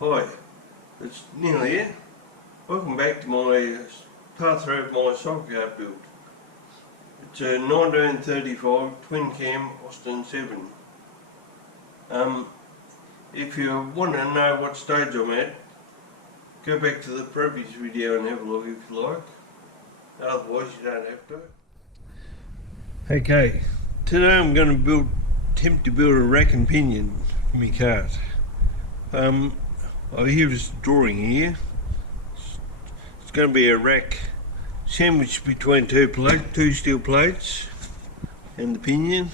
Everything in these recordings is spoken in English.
Hi, it's Neil here. Welcome back to my part 3 of my Cyclekart build. It's a 1935 twin cam Austin 7. If you want to know what stage I'm at, go back to the previous video and have a look if you like. Otherwise you don't have to. Okay, today I'm going to attempt to build a rack and pinion for my cart. I have this drawing here. It's going to be a rack sandwiched between two steel plates and the pinion,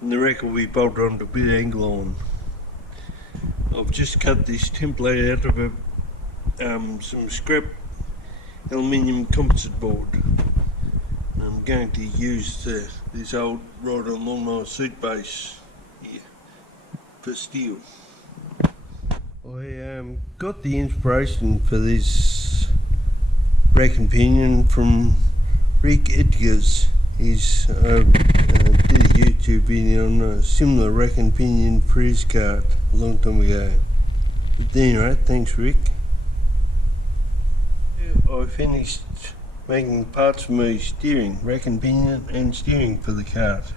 and the rack will be bolted onto a bit angle on. I've just cut this template out of some scrap aluminium composite board. I'm going to use this old ride-on lawnmower seat base here for steel. I got the inspiration for this rack and pinion from Rick Edgars. He's did a YouTube video on a similar rack and pinion for his cart a long time ago. But anyway, thanks Rick. I finished making parts for my steering, rack and pinion and steering for the cart.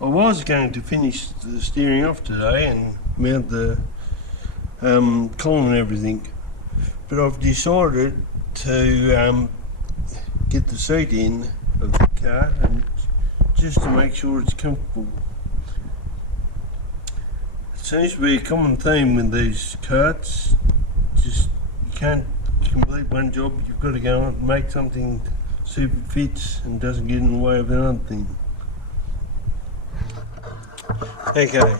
I was going to finish the steering off today and mount the column and everything, but I've decided to get the seat in of the car, and just to make sure it's comfortable. It seems to be a common theme with these carts. Just you can't complete one job, you've got to go on and make something super fits and doesn't get in the way of another thing. Okay,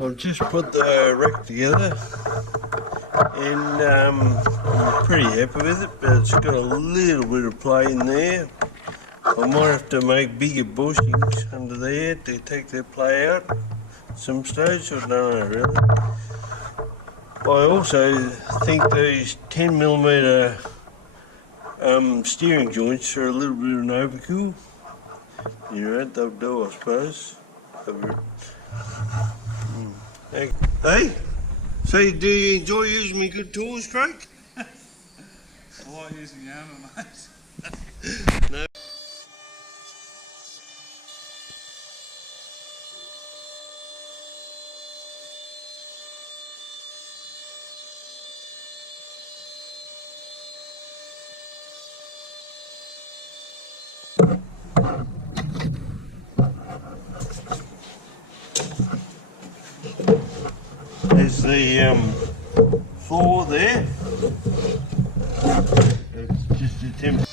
I've just put the rack together and I'm pretty happy with it, but it's got a little bit of play in there. I might have to make bigger bushings under there to take that play out at some stage, I don't know really. I also think these 10mm steering joints are a little bit of an overkill. You know, they'll do, I suppose. Hey, so do you enjoy using me good tools, Craig? I like using your hammer, mate. No. There's the floor there. It's just a temporary.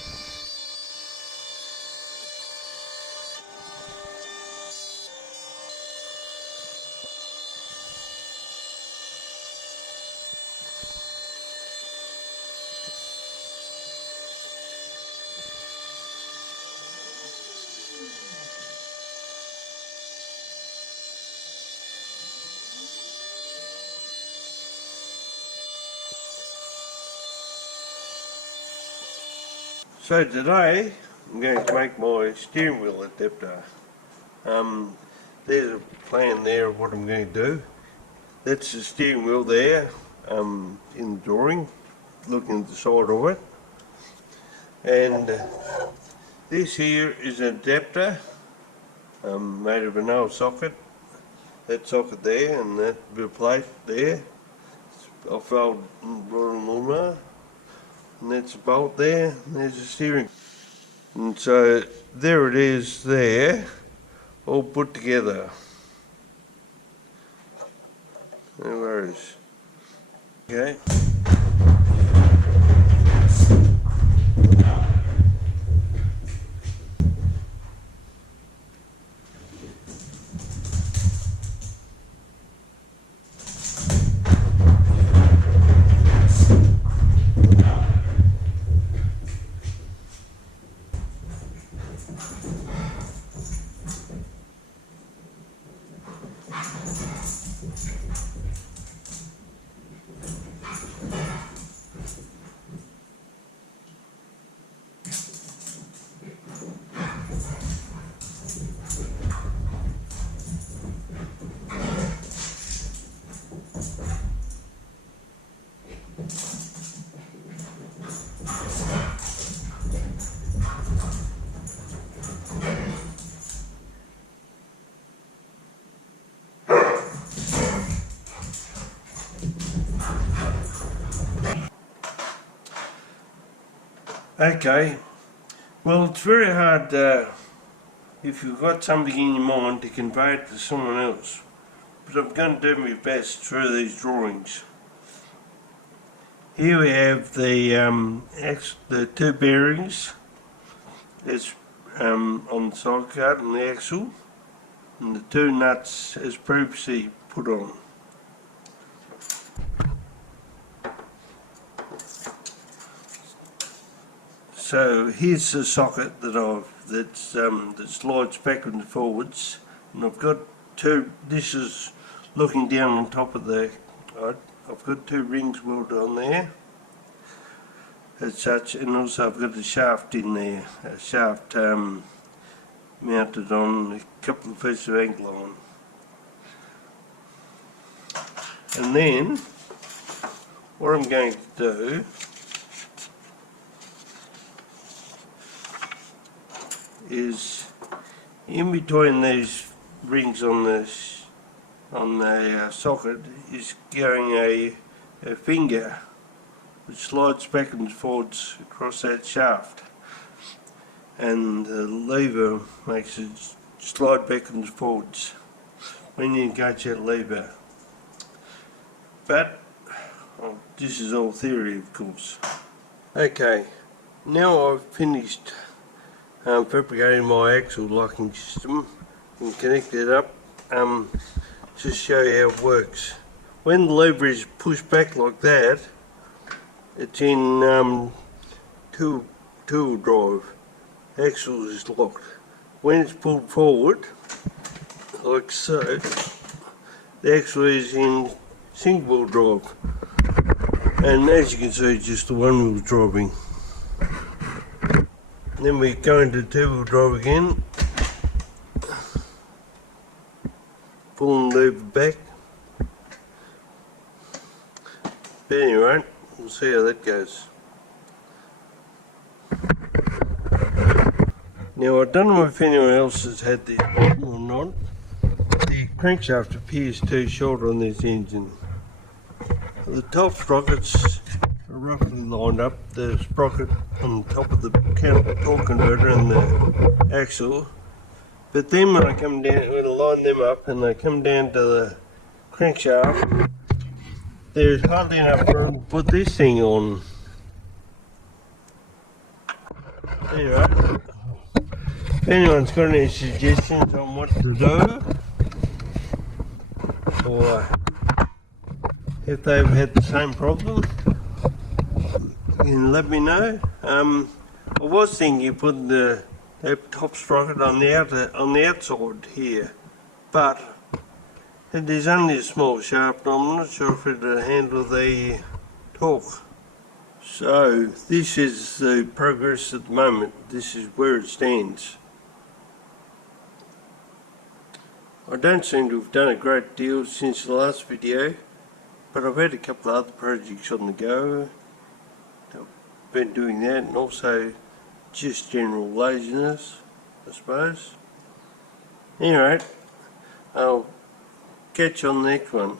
So today I'm going to make my steering wheel adapter. There's a plan there of what I'm going to do. That's the steering wheel there in the drawing, looking at the side of it. And this here is an adapter made of an old socket. That socket there and that bit of plate there. It's off old rod-on lawnmower. And that's a bolt there, and there's the steering. And so there it is there, all put together. No worries. Okay. Okay, well it's very hard if you've got something in your mind to convey it to someone else, but I'm going to do my best through these drawings. Here we have the two bearings as on the Cyclekart and the axle, and the two nuts as previously put on. So here's the socket that slides backwards and forwards, and I've got two. This is looking down on top of the. I've got two rings welded on there, as such, and also I've got a shaft in there, a shaft mounted on a couple of pieces of angle iron. And then what I'm going to do is, in between these rings on the socket is going a finger which slides back and forwards across that shaft, and the lever makes it slide back and forwards when you engage that lever. But this is all theory, of course. Okay, now I've finished fabricating my axle locking system and connected it up. To show you how it works. When the lever is pushed back like that, it's in two-wheel drive. Axle is locked. When it's pulled forward, like so, the axle is in single-wheel drive. And as you can see, just the one-wheel driving. Then we go into two-wheel drive again. Pulling the lever back. But anyway, we'll see how that goes. Now I don't know if anyone else has had this problem or not. The crankshaft appears too short on this engine. The top sprockets are roughly lined up. The sprocket on top of the torque converter and the axle. But then when I come down, when I line them up and they come down to the crankshaft, there's hardly enough room to put this thing on. Anyway, if anyone's got any suggestions on what to do, or if they've had the same problem, you can let me know. I was thinking of putting the top sprocket on the outside here, but there's only a small shaft. I'm not sure if it'll handle the torque. So this is the progress at the moment. This is where it stands. I don't seem to have done a great deal since the last video, but I've had a couple of other projects on the go. I've been doing that, and also just general laziness, I suppose. Anyway, I'll catch you on the next one.